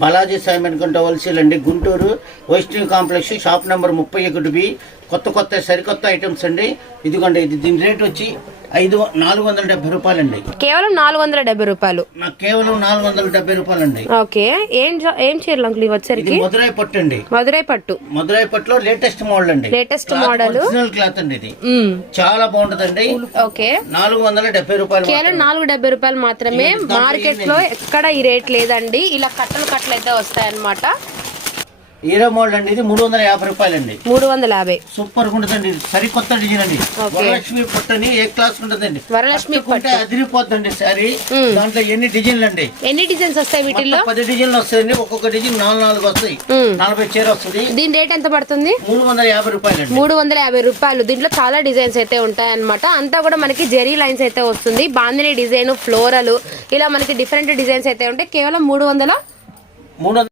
బాలాజీ సాయి అనుకుంటే హోల్సేల్ అండి, Guntur Vaishnavi complex, shop number 31B. కొత్త సరికొత్త ఐటమ్స్ అండి. ఇదిగోండి, దీని రేట్ వచ్చి 470 రూపాయలండి. కేవలం 470 రూపాయలు. నాకు కేవలం 470 రూపాయలండి. ఓకే, ఏం చీరలు అంకుల్ ఇవి వచ్చరికి? మధురై పట్టు అండి. మధురై పట్టులో లేటెస్ట్ మోడల్ అండి. లేటెస్ట్ మోడల్ ఒరిజినల్ క్లాత్ అండి. ఇది చాలా బాగుంటదండి. ఓకే, 470 రూపాయలు. కేవలం 470 రూపాయలు మాత్రమే. మార్కెట్ లో ఎక్కడ ఈ రేట్ లేదండి. ఇలా కట్టలు అయితే వస్తాయన్నమాట. హీరో మోడల్ అండి. ఇది 350 రూపాయలండి. 350. సూపర్ గా ఉంటదండి. సరికొత్త డిజైన్ అండి. వరలక్ష్మి పట్టని ఏ క్లాస్ ఉంటదండి. వరలక్ష్మి పట్టు అదిరిపోతుందండి సారీ. దాంట్లో ఎన్ని డిజైన్లు అండి, ఎన్ని డిజైన్స్ వస్తాయి వీటిల్లో? 10 డిజైన్లు వస్తాయండి. ఒక్కొక్క డిజైన్ 4 వస్తాయి. 40 చీర వస్తుంది. దీని రేట్ ఎంత పడుతుంది? 350 రూపాయలండి. 350 రూపాయలు. దీంట్లో చాలా డిజైన్స్ అయితే ఉంటాయి అన్నమాట. అంతా కూడా మనకి జెరీ లైన్స్ అయితే వస్తుంది. బాందిని డిజైన్, ఫ్లోరల్, ఇలా మనకి డిఫరెంట్ డిజైన్స్ అయితే ఉంటాయి. కేవలం 300